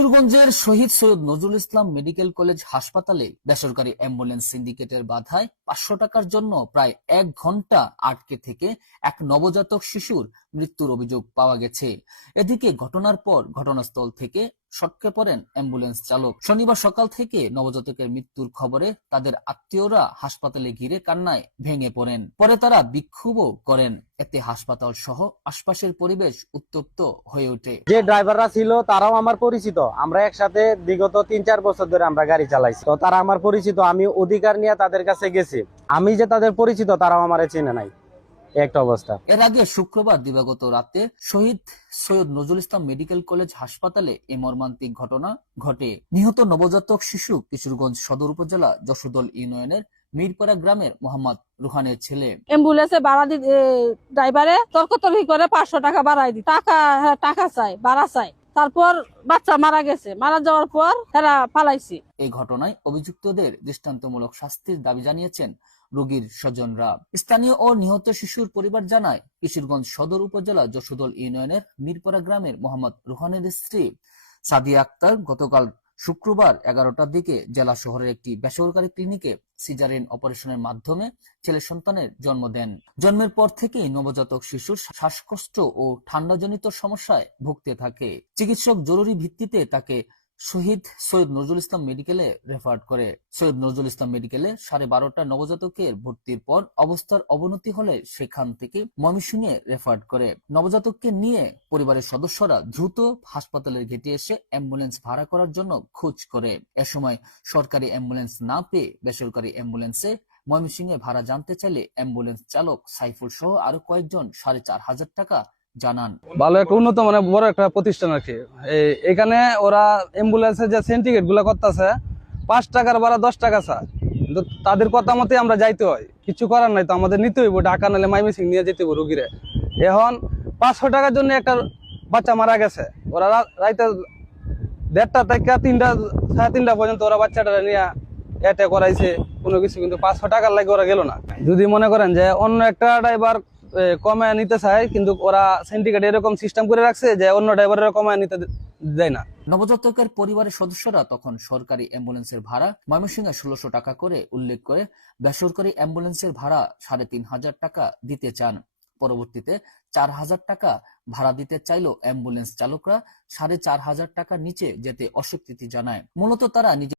কিশোরগঞ্জের শহীদ Syed Nazrul Islam medical college হাসপাতালে বেসরকারি অ্যাম্বুলেন্স সিন্ডিকেটের বাধায় ৫০০ টাকার জন্য প্রায় ১ ঘন্টা আটকে থেকে এক নবজাতক শিশুর মৃত্যুর অভিযোগ পাওয়া গেছে। এদিকে ঘটনার পর ঘটনাস্থল থেকে সটকে পড়েন অ্যাম্বুলেন্স চালক। শনিবার সকাল থেকে নবজাতকের মৃত্যুর খবরে তাদের আত্মীয়রা হাসপাতালে ঘিরে কান্নায় ভেঙে পড়েন। পরে তারা বিক্ষোভও করেন। এতে হাসপাতাল সহ আশপাশের পরিবেশ উত্তপ্ত হয়ে ওঠে। যে ড্রাইভাররা ছিল তারাও আমার পরিচিত, আমরা একসাথে বিগত ৩-৪ বছর ধরে আমরা গাড়ি চালাইছি, তো তারা আমার পরিচিত। আমি অধিকার নিয়ে তাদের কাছে গেছি, আমি যে তাদের পরিচিত তারাও আমার চিনে নাই, একটা অবস্থা। এর আগে শুক্রবার দিবাগত রাতে শহীদ সৈয়দ নজরুল ইসলাম মেডিকেল কলেজ হাসপাতালে এই মর্মান্তিক ঘটনা ঘটে। নিহত নবজাতক শিশু কিশোরগঞ্জ সদর উপজেলা যশোদল ইউনিয়নের মিরপাড়া গ্রামের মোহাম্মদ রুহানের ছেলে। অ্যাম্বুলেন্সে ভাড়া ড্রাইভারে তর্কতর্কি করে ৫০০ টাকা বাড়াই দি, টাকা চাই, ভাড়া চাই। তারপর বাচ্চা মারা গেছে, মারা যাওয়ার পর তারা পালাইছে। এই ঘটনায় অভিযুক্তদের দৃষ্টান্তমূলক শাস্তির দাবি জানিয়েছেন রোগীর স্বজনরা। স্থানীয় ও নিহত শিশুর পরিবার জানায়, কিশোরগঞ্জ সদর উপজেলা যশোদল ইউনিয়নের মিরপাড়া গ্রামের মোহাম্মদ রুহানের স্ত্রী সাদিয়া আক্তার গতকাল শুক্রবার ১১টার দিকে জেলা শহরের একটি বেসরকারি ক্লিনিকে সিজারিয়ান অপারেশনের মাধ্যমে ছেলে সন্তানের জন্ম দেন। জন্মের পর থেকেই নবজাতক শিশুর শ্বাসকষ্ট ও ঠান্ডাজনিত সমস্যায় ভুগতে থাকে। চিকিৎসক জরুরি ভিত্তিতে তাকে শহীদ সৈয়দ নজরুল ইসলাম মেডিকেলে রেফার করে। সৈয়দ নজরুল ইসলাম মেডিকেলে 12:30 নবজাতকের ভর্তির পর অবস্থার অবনতি হলে সেখান থেকে ময়মনসিংহে রেফার করে। নবজাতককে নিয়ে পরিবারের সদস্যরা দ্রুত হাসপাতালের গেটে এসে অ্যাম্বুলেন্স ভাড়া করার জন্য খোঁজ করে। এ সময় সরকারি অ্যাম্বুলেন্স না পেয়ে বেসরকারি অ্যাম্বুলেন্সে ময়মনসিংহে ভাড়া জানতে চাইলে অ্যাম্বুলেন্স চালক সাইফুল সহ আরো কয়েকজন ৪,৫০০ টাকা জানান। ভালো একটা উন্নত মানে বড় একটা প্রতিষ্ঠান আর কি। এখানে ওরা অ্যাম্বুলেন্সের যে সিন্ডিকেট গুলা করতেছে ৫ টাকার ভাড়া ১০ টাকা স্যার, কিন্তু তাদের কথা মতে আমরা যাইতে হয়, কিছু করার নাই, তো আমাদের নিতে হইব, ঢাকা নাহলে ময়মনসিংহ নিয়ে যেতে হইব রুগীরে। এখন ৫০০ টাকার জন্য একটা বাচ্চা মারা গেছে। ওরা রাইতে ১:৩০ থেকে ৩:৩০ পর্যন্ত ওরা বাচ্চাটা নিয়ে এটে করাইছে কোনো কিছু, কিন্তু ৫০০ টাকার লাগে ওরা গেল না। যদি মনে করেন যে অন্য একটা ড্রাইভার কমায় নিতে চায়, কিন্তু ওরা সিন্ডিকেট এরকম সিস্টেম করে রাখছে যে অন্য ড্রাইভারের কমায় নিতে দেয় না। নবজাতকের পরিবারের সদস্যরা তখন সরকারি অ্যাম্বুলেন্সের ভাড়া ময়মনসিংহে ১৬০০ টাকা করে উল্লেখ করে বেসরকারি অ্যাম্বুলেন্সের ভাড়া ৩,৫০০ টাকা দিতে চান। পরবর্তীতে ৪,০০০ টাকা ভাড়া দিতে চাইলেও অ্যাম্বুলেন্স চালকরা ৪,৫০০ টাকার নিচে যেতে অস্বীকৃতি জানায়। মূলত তারা